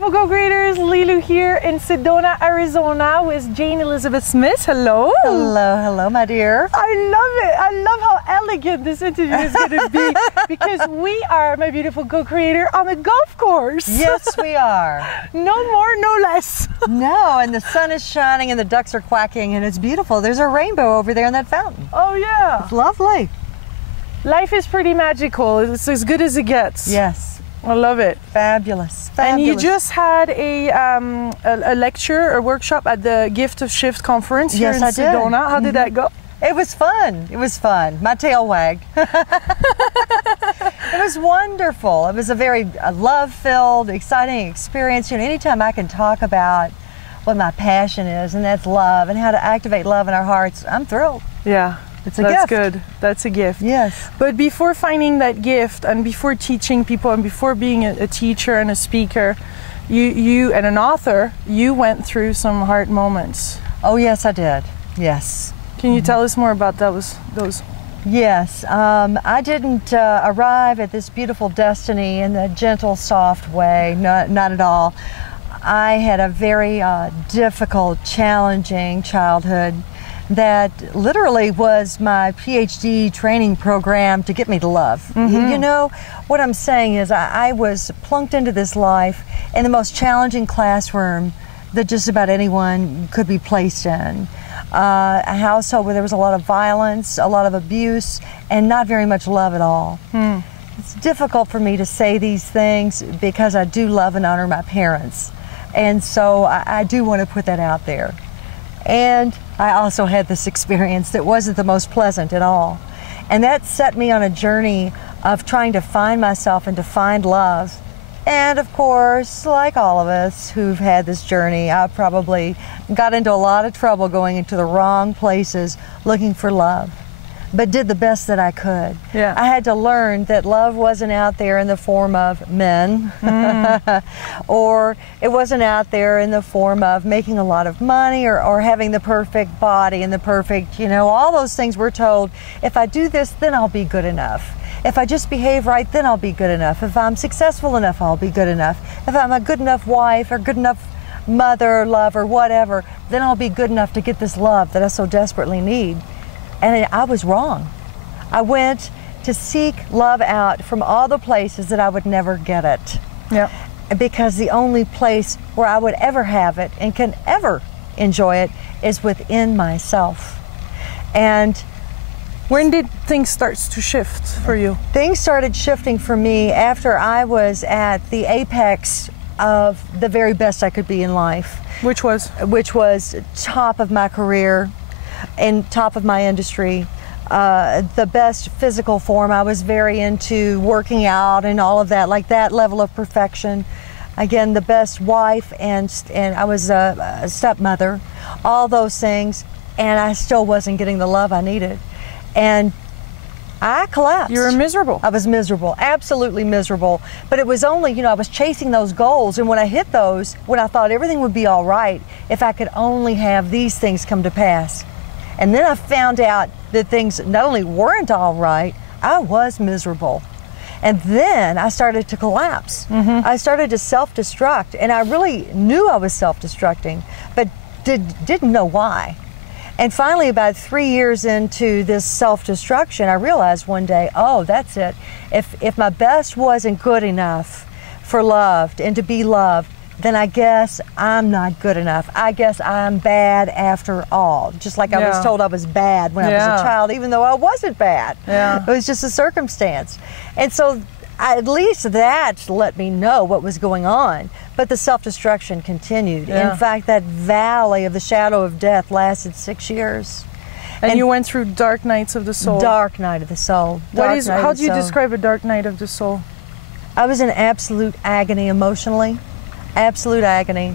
Co-creators, Lilou here in Sedona, Arizona with Jane Elizabeth Smith. Hello. Hello, my dear. I love it. I love how elegant this interview is going to be because we are, my beautiful co-creator, on a golf course. Yes, we are. No more, no less. No, and the sun is shining and the ducks are quacking and it's beautiful. There's a rainbow over there in that fountain. Oh, yeah. It's lovely. Life is pretty magical. It's as good as it gets. Yes. I love it. Fabulous. And you just had a lecture, a workshop at the Gift of Shift conference here in Sedona. How did that go? It was fun. It was fun. My tail wagged. It was wonderful. It was a very love-filled, exciting experience. You know, anytime I can talk about what my passion is, and that's love, and how to activate love in our hearts, I'm thrilled. Yeah. It's a gift. That's good. That's a gift. Yes. But before finding that gift and before teaching people and before being a teacher and a speaker, you and an author, you went through some hard moments. Oh, yes, I did. Yes. Can you tell us more about those? Yes. I didn't arrive at this beautiful destiny in a gentle, soft way. Not at all. I had a very difficult, challenging childhood that literally was my PhD training program to get me to love. You know, what I'm saying is I was plunked into this life in the most challenging classroom that just about anyone could be placed in. A household where there was a lot of violence, a lot of abuse, and not very much love at all. It's difficult for me to say these things because I do love and honor my parents. And so I do want to put that out there. And I also had this experience that wasn't the most pleasant at all. And that set me on a journey of trying to find myself and to find love. And of course, like all of us who've had this journey, I probably got into a lot of trouble going into the wrong places looking for love, but did the best that I could. Yeah. I had to learn that love wasn't out there in the form of men, or it wasn't out there in the form of making a lot of money or having the perfect body and the perfect, you know, all those things we're told, if I do this, then I'll be good enough. If I just behave right, then I'll be good enough. If I'm successful enough, I'll be good enough. If I'm a good enough wife or good enough mother or lover, whatever, then I'll be good enough to get this love that I so desperately need. And I was wrong. I went to seek love out from all the places that I would never get it. Yeah. Because the only place where I would ever have it and can ever enjoy it is within myself. And when did things start to shift for you? Things started shifting for me after I was at the apex of the very best I could be in life. Which was? Which was top of my career and top of my industry. The best physical form. I was very into working out and all of that, like that level of perfection. Again, the best wife, and I was a stepmother, all those things, and I still wasn't getting the love I needed. And I collapsed. You were miserable. I was miserable, absolutely miserable. But it was only, you know, I was chasing those goals, and when I hit those, when I thought everything would be all right, if I could only have these things come to pass. And then I found out that things not only weren't all right, I was miserable. And then I started to collapse. I started to self-destruct, and I really knew I was self-destructing, but didn't know why. And finally, about 3 years into this self-destruction, I realized one day, oh, that's it. If my best wasn't good enough for love and to be loved, then I guess I'm not good enough. I guess I'm bad after all. Just like I was told I was bad when I was a child, even though I wasn't bad. It was just a circumstance. And so at least that let me know what was going on. But the self-destruction continued. In fact, that valley of the shadow of death lasted 6 years. And you went through dark nights of the soul. Dark night of the soul. How do you describe a dark night of the soul? I was in absolute agony emotionally. Absolute agony.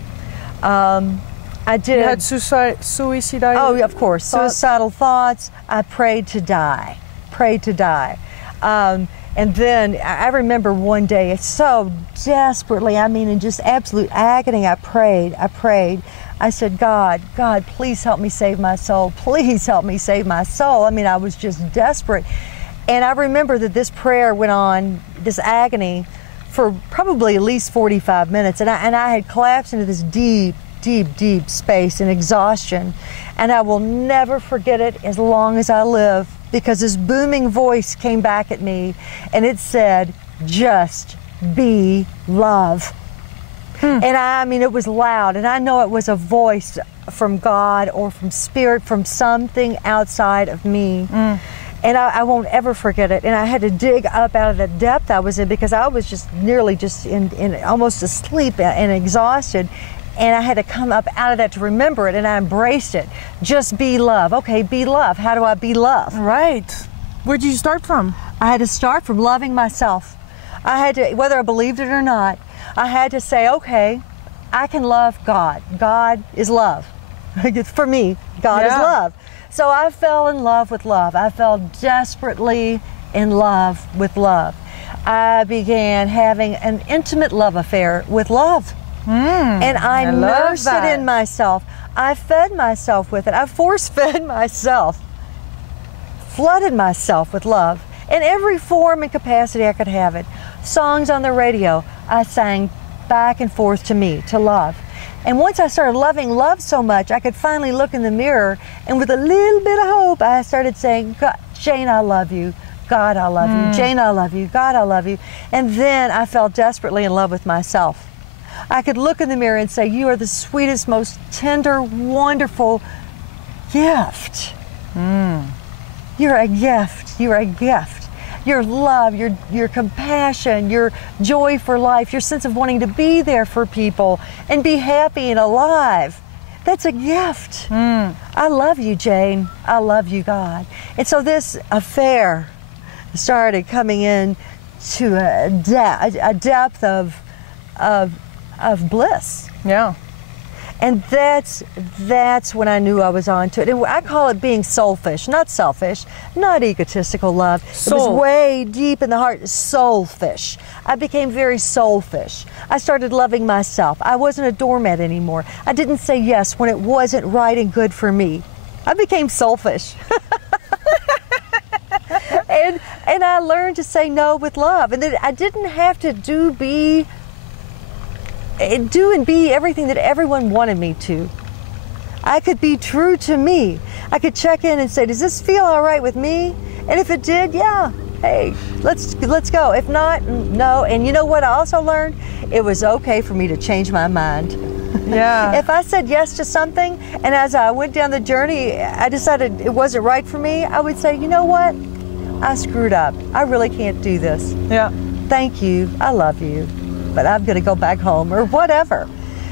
I did. You had suicidal? Oh, of course. Suicidal thoughts. I prayed to die. Prayed to die. And then I remember one day, so desperately, I mean, in just absolute agony, I prayed. I said, God, please help me save my soul. Please help me save my soul. I mean, I was just desperate. And I remember that this prayer went on, this agony, for probably at least 45 minutes. And I had collapsed into this deep, deep, deep space and exhaustion. And I will never forget it as long as I live, because this booming voice came back at me and it said, just be love. And I mean, it was loud, and I know it was a voice from God or from Spirit, from something outside of me. And I won't ever forget it. And I had to dig up out of the depth I was in, because I was just nearly just in almost asleep and exhausted. And I had to come up out of that to remember it, and I embraced it. Just be love. Okay, be love. How do I be love? Right. Where did you start from? I had to start from loving myself. I had to, whether I believed it or not, I had to say, okay, I can love God. God is love. For me, God is love. So I fell in love with love. I fell desperately in love with love. I began having an intimate love affair with love. And I nursed it in myself. I fed myself with it. I force-fed myself, flooded myself with love in every form and capacity I could have it. Songs on the radio, I sang back and forth to me, to love. And once I started loving love so much, I could finally look in the mirror, and with a little bit of hope, I started saying, God, Jane, I love you. God, I love you. Jane, I love you. God, I love you. And then I fell desperately in love with myself. I could look in the mirror and say, you are the sweetest, most tender, wonderful gift. You're a gift. You're a gift. Your love, your compassion, your joy for life, your sense of wanting to be there for people and be happy and alive. That's a gift. I love you, Jane. I love you, God. And so this affair started coming in to a depth of bliss. Yeah. And that's when I knew I was onto it. And I call it being soulfish, not selfish, not egotistical love. Soul. It was way deep in the heart, soulfish. I became very soulfish. I started loving myself. I wasn't a doormat anymore. I didn't say yes when it wasn't right and good for me. I became soulfish. and I learned to say no with love. And that I didn't have to do and be everything that everyone wanted me to. I could be true to me. I could check in and say, does this feel all right with me? And if it did, yeah, hey, let's go. If not, no. And you know what I also learned? It was okay for me to change my mind. Yeah. If I said yes to something, and as I went down the journey, I decided it wasn't right for me, I would say, you know what? I screwed up. I really can't do this. Yeah. Thank you. I love you. But I'm going to go back home or whatever.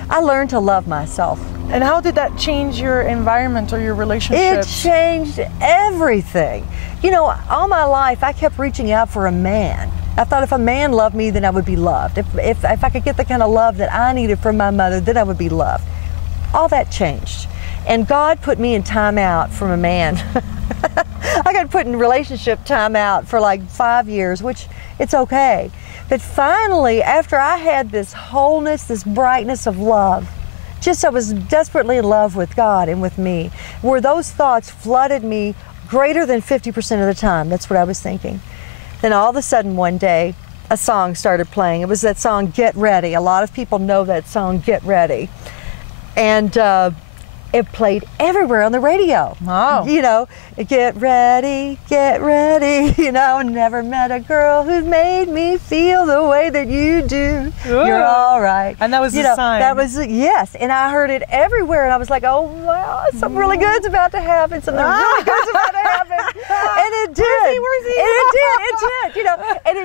I learned to love myself. And how did that change your environment or your relationships? It changed everything. You know, all my life I kept reaching out for a man. I thought if a man loved me, then I would be loved. If I could get the kind of love that I needed from my mother, then I would be loved. All that changed. And God put me in timeout from a man. I got put in relationship timeout for like 5 years, which it's okay. But finally, after I had this wholeness, this brightness of love, I was desperately in love with God and with me, where those thoughts flooded me greater than 50% of the time. That's what I was thinking. Then all of a sudden one day, a song started playing. It was that song, Get Ready. A lot of people know that song, Get Ready. And it played everywhere on the radio. Oh. You know, get ready, you know, never met a girl who made me feel the way that you do. Ooh. You're all right. And that was the sign. That was, yes. And I heard it everywhere, and I was like, oh, wow, something really good's about to happen. Something really good's about to happen. And it did. Where's he? And it did, you know. And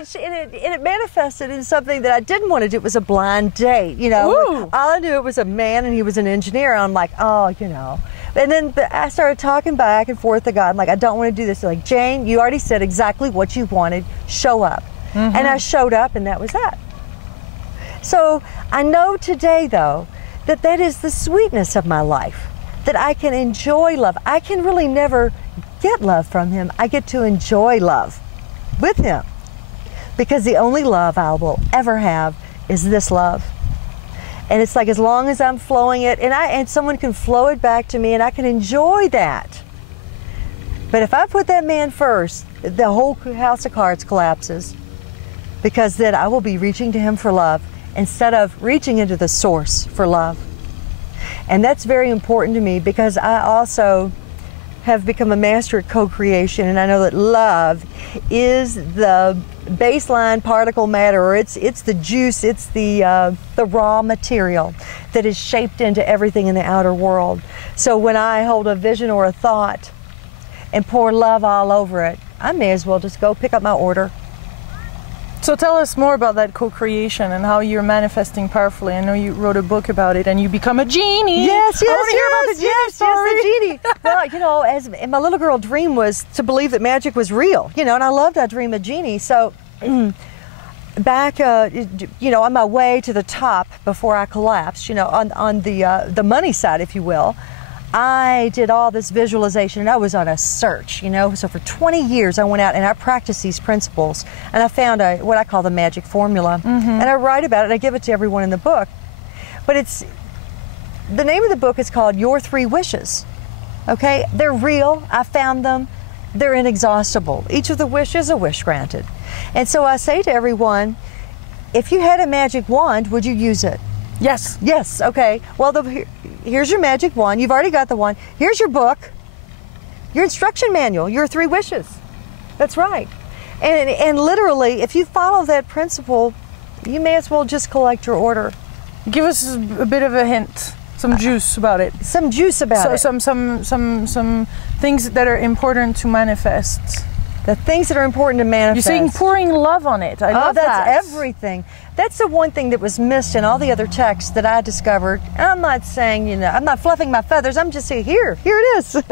it manifested in something that I didn't want to do. It was a blind date, you know. Ooh. All I knew it was a man, and he was an engineer. And I'm like, oh, you know. And then I started talking back and forth to God. I'm like, I don't want to do this. They're like, Jane, you already said exactly what you wanted. Show up. Mm-hmm. And I showed up, and that was that. So I know today, though, that is the sweetness of my life, that I can enjoy love. I can really never get love from him. I get to enjoy love with him, because the only love I will ever have is this love. And it's like, as long as I'm flowing it, and someone can flow it back to me, and I can enjoy that. But if I put that man first, the whole house of cards collapses. because then I will be reaching to him for love instead of reaching into the source for love. And that's very important to me because I also have become a master at co-creation, and I know that love is the baseline particle matter, or it's the juice, it's the raw material that is shaped into everything in the outer world. So when I hold a vision or a thought and pour love all over it, I may as well just go pick up my order. So tell us more about that co-creation and how you're manifesting powerfully. I know you wrote a book about it, and you become a genie. Yes, I want to hear about the genie story. Yes, the genie. Well, you know, as my little girl dream was to believe that magic was real, you know, and I loved that dream of genie. So back, you know, on my way to the top before I collapsed, you know, on the money side, if you will, I did all this visualization, and I was on a search, you know. So for 20 years I went out and I practiced these principles, and I found what I call the magic formula. And I write about it, and I give it to everyone in the book. But the name of the book is called Your 3 Wishes. Okay, they're real. I found them. They're inexhaustible. Each of the wishes, a wish granted. And so I say to everyone, if you had a magic wand, would you use it? Yes. Yes, okay. Well, here's your magic wand. You've already got the wand. Here's your book, your instruction manual, your 3 wishes. That's right. And literally, if you follow that principle, you may as well just collect your order. Give us a bit of a hint, some juice about it. Some juice about it. Some things that are important to manifest. The things that are important to manifest. You're saying pouring love on it. I love that. That's everything. That's the one thing that was missed in all the other texts that I discovered. And I'm not saying, you know, I'm not fluffing my feathers. I'm just saying, here it is.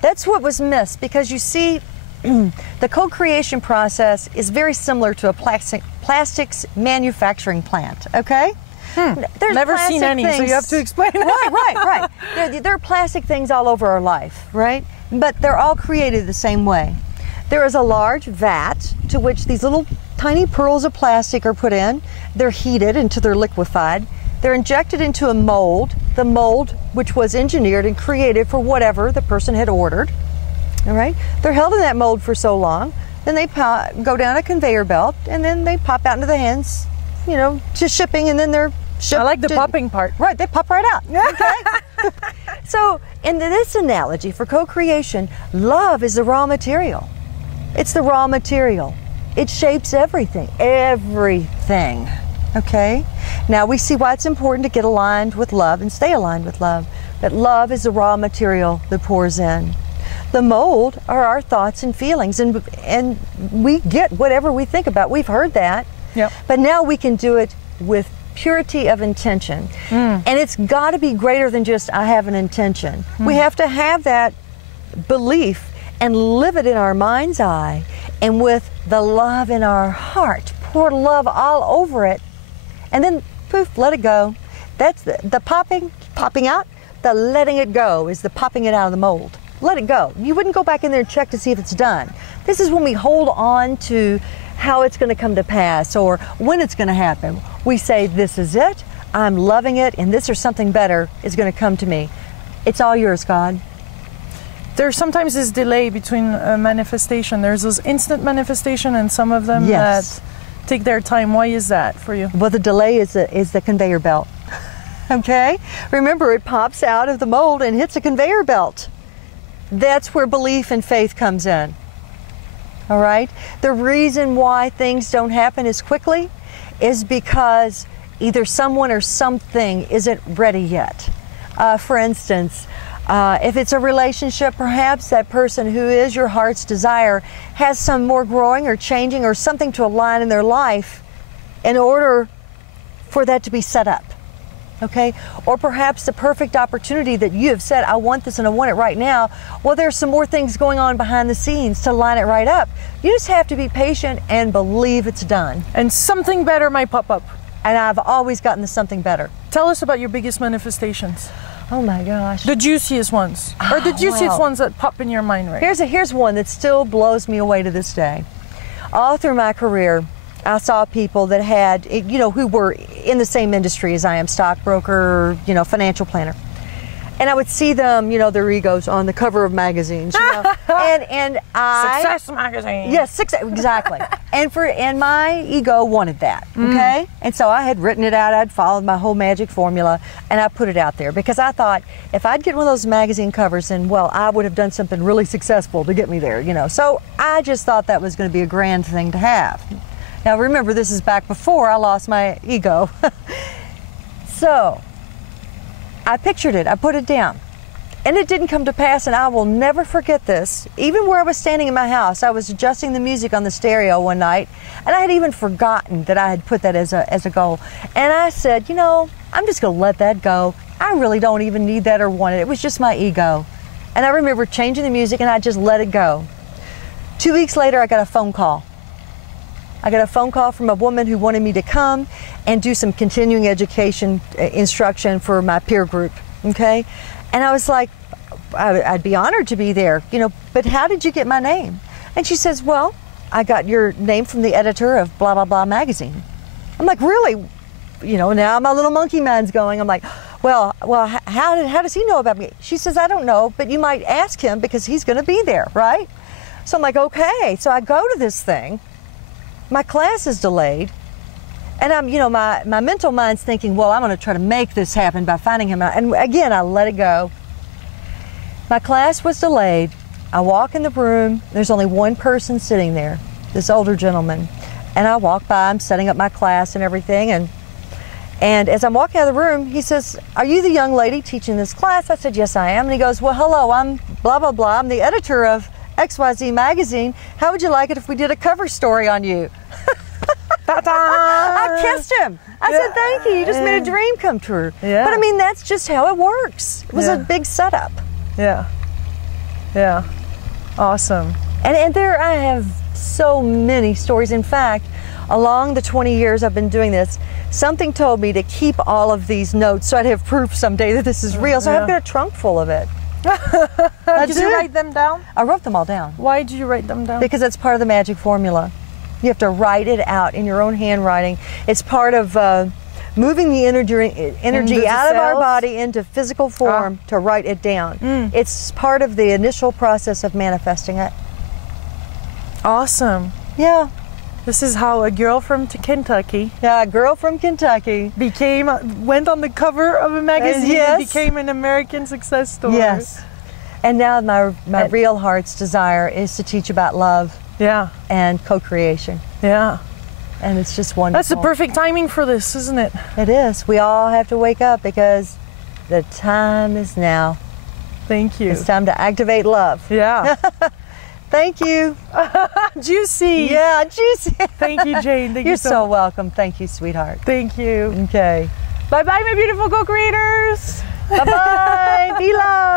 That's what was missed, because you see, the co-creation process is very similar to a plastics manufacturing plant, okay? There's never seen any, so you have to explain. Right. There are plastic things all over our life, right? But they're all created the same way. There is a large vat to which these little tiny pearls of plastic are put in. They're heated until they're liquefied. They're injected into a mold, the mold which was engineered and created for whatever the person had ordered. All right? They're held in that mold for so long, then they go down a conveyor belt, and then they pop out into the hands, you know, to shipping, and then they're shipped. I like the popping part. Right, they pop right out. Okay? So, in this analogy for co-creation, love is the raw material. It's the raw material. It shapes everything. Everything. Okay? Now we see why it's important to get aligned with love and stay aligned with love. But love is the raw material that pours in. The mold are our thoughts and feelings, and we get whatever we think about. We've heard that. Yep. But now we can do it with purity of intention. And it's got to be greater than just, I have an intention. We have to have that belief and live it in our mind's eye, and with the love in our heart, pour love all over it, and then poof, let it go. That's the popping out. The letting it go is the popping it out of the mold. Let it go. You wouldn't go back in there and check to see if it's done. This is when we hold on to how it's going to come to pass or when it's going to happen. We say, this is it, I'm loving it, and this or something better is going to come to me. It's all yours, God. There's sometimes this delay between manifestation. There's those instant manifestation, and some of them that take their time. Why is that for you? Well, the delay is the conveyor belt. Okay? Remember, it pops out of the mold and hits a conveyor belt. That's where belief and faith comes in. All right? The reason why things don't happen as quickly is because either someone or something isn't ready yet. For instance, if it's a relationship, perhaps that person who is your heart's desire has some more growing or changing or something to align in their life in order for that to be set up. Okay? Or perhaps the perfect opportunity that you have said, I want this and I want it right now. Well, there's some more things going on behind the scenes to line it right up. You just have to be patient and believe it's done. And something better might pop up. And I've always gotten the something better. Tell us about your biggest manifestations. Oh my gosh. The juiciest ones. Or the juiciest ones that pop in your mind right now. Here's one that still blows me away to this day. All through my career, I saw people that had, you know, who were in the same industry as I am, stockbroker, you know, financial planner. And I would see them, you know, their egos on the cover of magazines, you know. and I Success magazine. yes, success, exactly. and my ego wanted that, okay? And so I had written it out. I'd followed my whole magic formula, and I put it out there because I thought if I'd get one of those magazine covers, then well, I would have done something really successful to get me there, you know. So I just thought that was going to be a grand thing to have. Now remember, this is back before I lost my ego. So I pictured it, I put it down, and it didn't come to pass, and I will never forget this. Even where I was standing in my house, I was adjusting the music on the stereo one night, and I had even forgotten that I had put that as a goal. And I said, you know, I'm just gonna let that go. I really don't even need that or want it. It was just my ego. And I remember changing the music, and I just let it go. 2 weeks later, I got a phone call. I got a phone call from a woman who wanted me to come and do some continuing education instruction for my peer group, okay? And I was like, I'd be honored to be there, you know, but how did you get my name? And she says, well, I got your name from the editor of blah, blah, blah magazine. I'm like, really? You know, now my little monkey mind's going. I'm like, well, how does he know about me? She says, I don't know, but you might ask him because he's gonna be there, right? So I'm like, okay. So I go to this thing. My class is delayed, and I'm, you know, my mental mind's thinking, well, I'm going to try to make this happen by finding him. And again, I let it go. My class was delayed. I walk in the room. There's only one person sitting there, this older gentleman. And I walk by, I'm setting up my class and everything. And as I'm walking out of the room, he says, are you the young lady teaching this class? I said, yes, I am. And he goes, well, hello, I'm blah, blah, blah. I'm the editor of XYZ magazine. How would you like it if we did a cover story on you? I kissed him. I said, thank you. You just made a dream come true. Yeah. But I mean, that's just how it works. It was a big setup. Yeah. Yeah. Awesome. And there I have so many stories. In fact, along the 20 years I've been doing this, something told me to keep all of these notes so I'd have proof someday that this is real. So I've got a trunk full of it. Did you write them down? I wrote them all down. Why did you write them down? Because it's part of the magic formula. You have to write it out in your own handwriting. It's part of moving the energy out of our body into physical form to write it down. It's part of the initial process of manifesting it. Awesome. Yeah. This is how a girl from Kentucky. Yeah, a girl from Kentucky went on the cover of a magazine and yes. became an American success story. Yes. And now my real heart's desire is to teach about love. Yeah. And co-creation. Yeah. And it's just wonderful. That's the perfect timing for this, isn't it? It is. We all have to wake up because the time is now. Thank you. It's time to activate love. Yeah. Thank you. Juicy. Yeah, juicy. Thank you, Jane. Thank you You're so welcome. Thank you, sweetheart. Thank you. Okay. Bye-bye, my beautiful co-creators. Bye-bye. Be loved.